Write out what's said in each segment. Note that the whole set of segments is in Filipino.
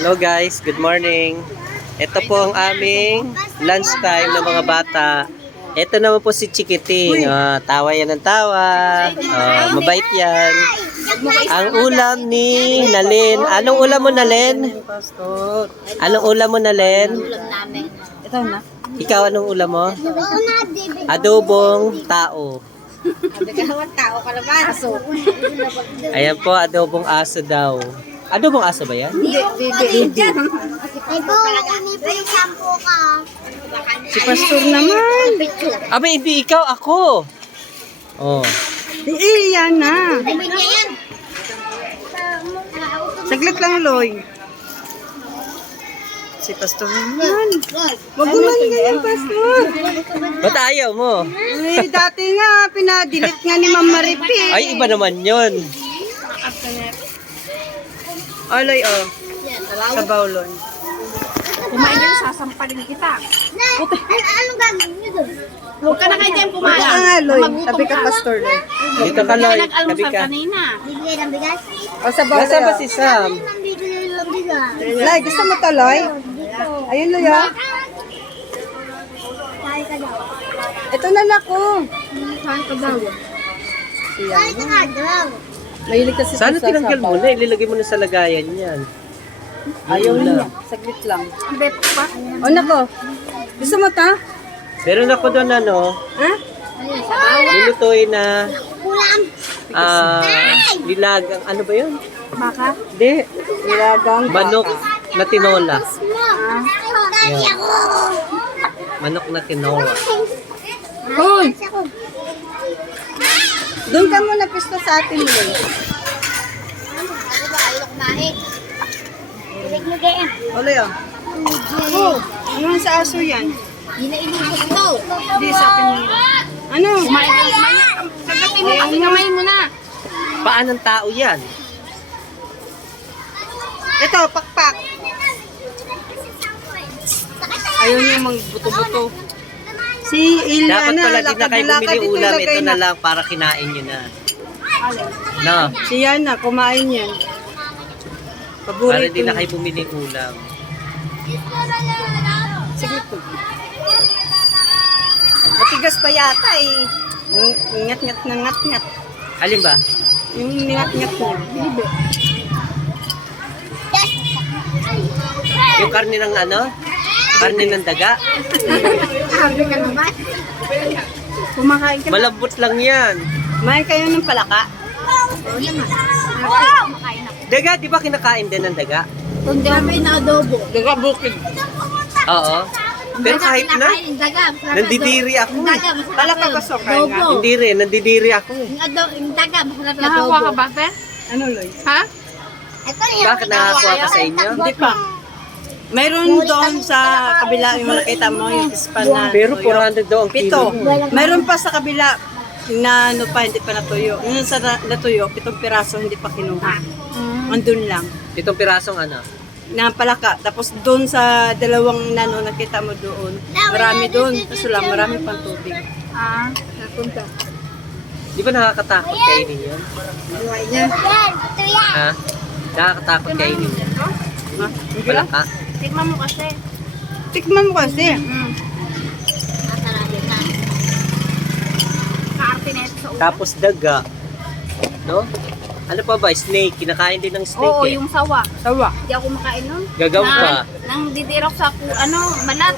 Hello guys, good morning. Ito po ang aming lunchtime ng mga bata. Ito naman po si Chikiting. Tawa yan ng tawa. Mabait yan. Ang ulam ni Nalen. Anong ulam mo, Nalen? Anong ulam mo, Nalen? Ito na. Ikaw, anong ulam mo? Adobong tao. Tao ka naman. Aso. Ayan po, adobong aso daw. Adobong aso ba yan? Hindi. Ito, may shampoo ka. Si Pastor naman. Aba, hindi ikaw, ako. Oh. Yan na. Sabi niya yan. Saglit lang, Loy. Si Pastor naman. Wag naman ganyan, Pastor. Ba't ayaw mo? Ay, dati nga, pinadilit nga ni Ma'am Maripi. Ay, iba naman yun. Aloy, oh. Sa bawlon. Kumain yan, sasampalin kita. Anong gagawin niyo doon? Huwag ka na kayo dyan kumain. Aloy. Tabi ka, Pastor, Loy. Dito ka, Loy. Tabi Nag-almusal ka. kanina. Bibigay ng bigas? O, sa bawlon. Nasaan ba si Sam? Nang bibigay ng bigas. Loy, gusto mo to, Loy? Ayun, Loy, oh. Kaya ka daw. Ito na lang ko. Kaya ka daw. Kaya ka daw. Mahilig kasi Sana tinanggal mo na, ililagay mo na sa lagayan yan. Ayaw niya. Saglit lang. O, nako. Gusto mo ta? Meron ako doon ano, Ha? nilutuin na Kulang. nilagang, ano ba yun? Baka? Hindi, Nilagang manok na tinola. Kaya ako. Manok na tinola. Hoy! Doon ka muna pisto sa atin mo. Ayaw kumain. Bilig mo ganyan. Oloy, oh. Oh, ano sa aso yan? Inailibot ito. Hindi sa akin yun. Ano? Kumain ka, kumain na. Sagatin mo kasi kamay mo na. Paanong tao yan? Ito, pakpak. Ayaw niya magbuto-buto. Si Dapat Iliana, pala di na kayo lakad-lakad bumili ito ulam, ilagay ito na lang para kinain nyo na. No, Si Yana, kumain yan. para Paborito di na niya. kayo bumili ulam. Sige po. Matigas pa yata eh. Ngat-ngat na ngat-ngat. Alin ba? Yung ngat-ngat niya. Libe. Yung karne ng ano? Karne ng daga? Sabi ka naman. Kumakain ka. Malambot lang yan. Kumain kayo ng palaka. Daga, di ba kinakain din ng daga? Kung dami na adobo. Daga bukid. Oo. Pero kahit na, Daga. nandidiri ako. Palaka ka so kain nga. Hindi rin, nandidiri ako. Yung daga, masarap na adobo. Nakakuha ka ba, Fe? Ano, Loy? Ha? Ito yung Bakit nakakuha ka sa inyo? Hindi pa. Mayroon doon sa kabila, yung nakita mo, yung pispan na Pero tuyo. 400 daw ang Pito. kilo. Mayroon pa sa kabila na ano pa, hindi pa natuyo. Yung sa natuyo, 7 piraso hindi pa kinuha. Andun lang. Itong pirasong ano? Na palaka. Tapos doon sa dalawang nano nakita mo doon. Marami doon. Kaso lang, marami pang tubig. Napunta. Di ba nakakatakot kainin yun? Yan, ito yan. Ha? Nakakatakot kainin yun? Ha? Hindi lang. Palaka? Tikman mo kasi. Tikman mo kasi. Kaarte na ito sa ulo. Tapos daga. No? Ano pa ba? Snake. Kinakain din ng snake Oo, eh. yung sawa. Sawa. Hindi ako makain nun. Gagaw pa. Nang didirok sa balat.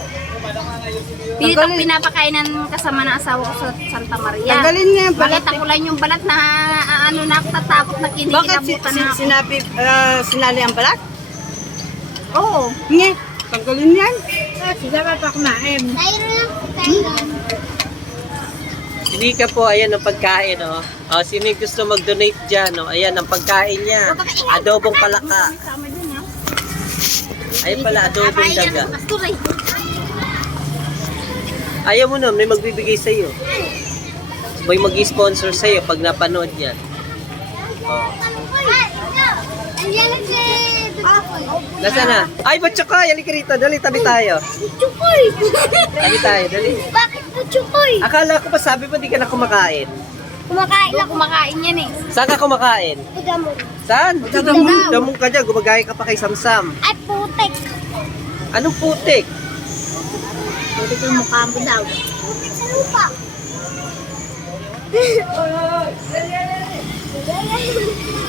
Pinitang pinapakainan kasama ng asawa ko sa Santa Maria. Tanggalin niya yung balat. Balita ko lang yung balat na ano na ako tatakot na Bakit kinikilabutan na ako. sinabi, sinali ang balat? Oo. Nge, tanggalin yan. Sige ba pa kumain? Tayo lang. Tayo lang. Hindi ka po, ayan ang pagkain, oh. Sino yung gusto mag-donate dyan, oh. Ayan ang pagkain niya. Adobong palaka. Sama dun, ha? Ayan pala, adobong daga. Pastor, eh. Ayaw mo na, may magbibigay sa'yo. May mag-sponsor sa'yo pag napanood yan. Oh. Andiyan na si Tukoy. Nasaan na? Ay, Batchokoy! Halika rito, dali, tabi tayo. Tukoy! Tabi tayo, dali. Bakit po Tukoy? Akala ko pa sabi mo di ka na kumakain. Kumakain lang. Kumakain yan eh. Saan ka kumakain? Saan? Damong ka dyan. Gumagaya ka pa kay Samsam. Ay, putik. Anong putik? Putik yung mukha mo daw. Putik sa lupa.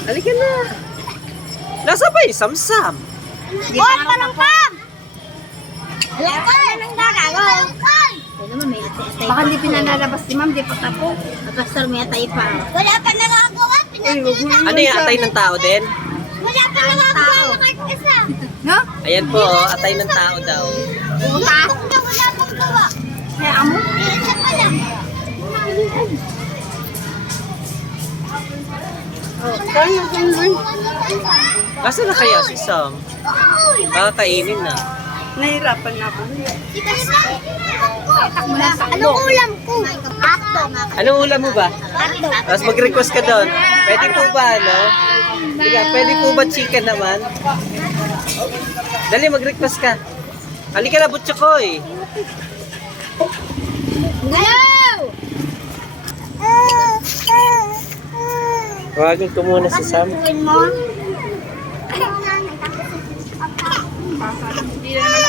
Halika na. Nasa ba yung Samsam? Hoy, palangkam! Palangkam! Anong gagawin? Baka hindi pinanalabas si ma'am, di pa tapos. Napasal mo yata ipa. Wala pa nangagawa, pinagpilitan. Ano yung atay ng tao din? Wala pa nangagawa, nakakasa. No? Ayan po, atay ng tao daw. Puta. Wala pang gawa. Kaya amo? Isa pa lang. Nasaan na kaya si Sam? Kakakainin na. Nahirapan na ako. Anong ulam ko? Ato. Anong ulam mo ba? Tapos mag-request ka doon. Pwede po ba, ano? Sige, pwede po ba chicken naman? Dali, mag-request ka. Halika na, Butchokoy. Hello! Tawagin ko muna si Sam. Mo? Hindi na naman